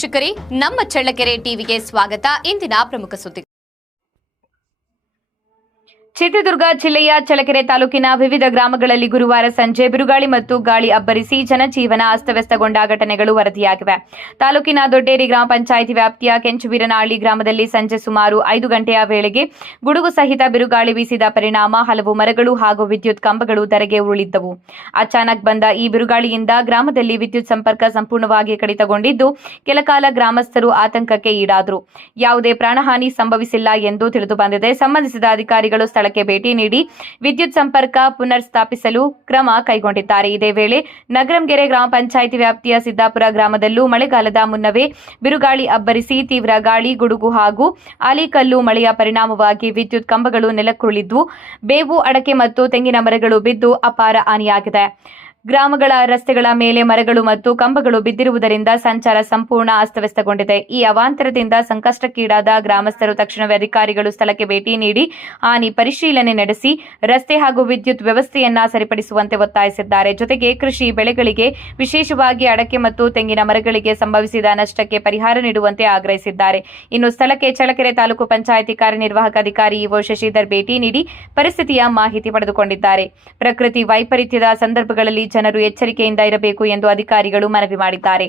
ವೀಕ್ಷಕರೇ, ನಮ್ಮ ಚಳ್ಳಕೆರೆ ಟಿವಿಗೆ ಸ್ವಾಗತ. ಇಂದಿನ ಪ್ರಮುಖ ಸುದ್ದಿ. ಚಿತ್ರದುರ್ಗ ಜಿಲ್ಲೆಯ ಚಳ್ಳಕೆರೆ ತಾಲೂಕಿನ ವಿವಿಧ ಗ್ರಾಮಗಳಲ್ಲಿ ಗುರುವಾರ ಸಂಜೆ ಬಿರುಗಾಳಿ ಮತ್ತು ಗಾಳಿ ಅಬ್ಬರಿಸಿ ಜನಜೀವನ ಅಸ್ತವ್ಯಸ್ತಗೊಂಡ ಘಟನೆಗಳು ವರದಿಯಾಗಿವೆ. ತಾಲೂಕಿನ ದೊಡ್ಡೇರಿ ಗ್ರಾಮ ಪಂಚಾಯಿತಿ ವ್ಯಾಪ್ತಿಯ ಕೆಂಚುವೀರನಹಳ್ಳಿ ಗ್ರಾಮದಲ್ಲಿ ಸಂಜೆ ಸುಮಾರು 5 ಗಂಟೆಯ ವೇಳೆಗೆ ಗುಡುಗು ಸಹಿತ ಬಿರುಗಾಳಿ ಬೀಸಿದ ಪರಿಣಾಮ ಹಲವು ಮರಗಳು ಹಾಗೂ ವಿದ್ಯುತ್ ಕಂಬಗಳು ಧರೆಗೆ ಉರುಳಿದ್ದವು. ಅಚಾನಕ್ ಬಂದ ಈ ಬಿರುಗಾಳಿಯಿಂದ ಗ್ರಾಮದಲ್ಲಿ ವಿದ್ಯುತ್ ಸಂಪರ್ಕ ಸಂಪೂರ್ಣವಾಗಿ ಕಡಿತಗೊಂಡಿದ್ದು, ಕೆಲಕಾಲ ಗ್ರಾಮಸ್ಥರು ಆತಂಕಕ್ಕೆ ಈಡಾದರು. ಯಾವುದೇ ಪ್ರಾಣಹಾನಿ ಸಂಭವಿಸಿಲ್ಲ ಎಂದು ತಿಳಿದುಬಂದಿದೆ. ಸಂಬಂಧಿಸಿದ ಅಧಿಕಾರಿಗಳು ಸ್ಥಳಕ್ಕೆ ಭೇಟಿ ನೀಡಿ ವಿದ್ಯುತ್ ಸಂಪರ್ಕ ಪುನರ್ ಸ್ಥಾಪಿಸಲು ಕ್ರಮ ಕೈಗೊಂಡಿದ್ದಾರೆ. ಇದೇ ವೇಳೆ ನಗರಂಗೆರೆ ಗ್ರಾಮ ಪಂಚಾಯಿತಿ ವ್ಯಾಪ್ತಿಯ ಸಿದ್ದಾಪುರ ಗ್ರಾಮದಲ್ಲೂ ಮಳೆಗಾಲದ ಮುನ್ನವೇ ಬಿರುಗಾಳಿ ಅಬ್ಬರಿಸಿ ತೀವ್ರ ಗಾಳಿ, ಗುಡುಗು ಹಾಗೂ ಆಲಿಕಲ್ಲು ಮಳೆಯ ಪರಿಣಾಮವಾಗಿ ವಿದ್ಯುತ್ ಕಂಬಗಳು ನೆಲಕ್ಕುರುಳಿದ್ವು. ಬೇವು, ಅಡಕೆ ಮತ್ತು ತೆಂಗಿನ ಮರಗಳು ಬಿದ್ದು ಅಪಾರ ಹಾನಿಯಾಗಿದೆ. ಗ್ರಾಮಗಳ ರಸ್ತೆಗಳ ಮೇಲೆ ಮರಗಳು ಮತ್ತು ಕಂಬಗಳು ಬಿದ್ದಿರುವುದರಿಂದ ಸಂಚಾರ ಸಂಪೂರ್ಣ ಅಸ್ತವ್ಯಸ್ತಗೊಂಡಿದೆ. ಈ ಅವಾಂತರದಿಂದ ಸಂಕಷ್ಟಕ್ಕೀಡಾದ ಗ್ರಾಮಸ್ಥರು ತಕ್ಷಣವೇ ಅಧಿಕಾರಿಗಳು ಸ್ಥಳಕ್ಕೆ ಭೇಟಿ ನೀಡಿ ಹಾನಿ ಪರಿಶೀಲನೆ ನಡೆಸಿ ರಸ್ತೆ ಹಾಗೂ ವಿದ್ಯುತ್ ವ್ಯವಸ್ಥೆಯನ್ನ ಸರಿಪಡಿಸುವಂತೆ ಒತ್ತಾಯಿಸಿದ್ದಾರೆ. ಜೊತೆಗೆ ಕೃಷಿ ಬೆಳೆಗಳಿಗೆ, ವಿಶೇಷವಾಗಿ ಅಡಕೆ ಮತ್ತು ತೆಂಗಿನ ಮರಗಳಿಗೆ ಸಂಭವಿಸಿದ ನಷ್ಟಕ್ಕೆ ಪರಿಹಾರ ನೀಡುವಂತೆ ಆಗ್ರಹಿಸಿದ್ದಾರೆ. ಇನ್ನು ಸ್ಥಳಕ್ಕೆ ಚಳ್ಳಕೆರೆ ತಾಲೂಕು ಪಂಚಾಯಿತಿ ಕಾರ್ಯನಿರ್ವಾಹಕ ಅಧಿಕಾರಿ ಇಒ ಶಶಿಧರ್ ಭೇಟಿ ನೀಡಿ ಪರಿಸ್ಥಿತಿಯ ಮಾಹಿತಿ ಪಡೆದುಕೊಂಡಿದ್ದಾರೆ. ಪ್ರಕೃತಿ ವೈಪರೀತ್ಯದ ಸಂದರ್ಭಗಳಲ್ಲಿ ಜನರು ಎಚ್ಚರಿಕೆಯಿಂದ ಇರಬೇಕು ಎಂದು ಅಧಿಕಾರಿಗಳು ಮನವಿ ಮಾಡಿದ್ದಾರೆ.